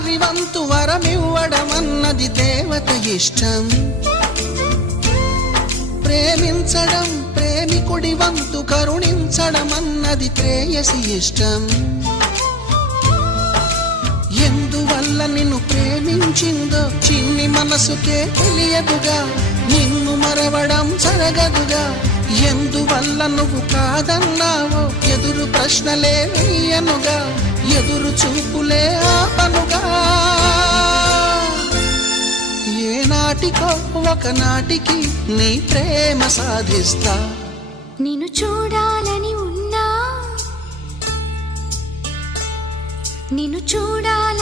వారి వంతు వరమివ్వడమన్నది దేవత ఇష్టం. ప్రేమించడం ప్రేమికుడి వంతు కరుణించడమన్నది ప్రేయసి ఇష్టం. ఎందువల్ల నిన్ను ప్రేమించిందో చిన్ని మనసుకే తెలియదుగా, నిన్ను మరవడం జరగదుగా. ఎందువల్ల నువ్వు కాదన్నావో ఎదురు ప్రశ్నలే వేయనుగా, ఎదురు చూపులే ఆపనుగా. ఏనాటికో ఒకనాటికి నీ ప్రేమ సాధిస్తా. నిన్ను చూడాలని ఉన్నా, నిన్ను చూడాలని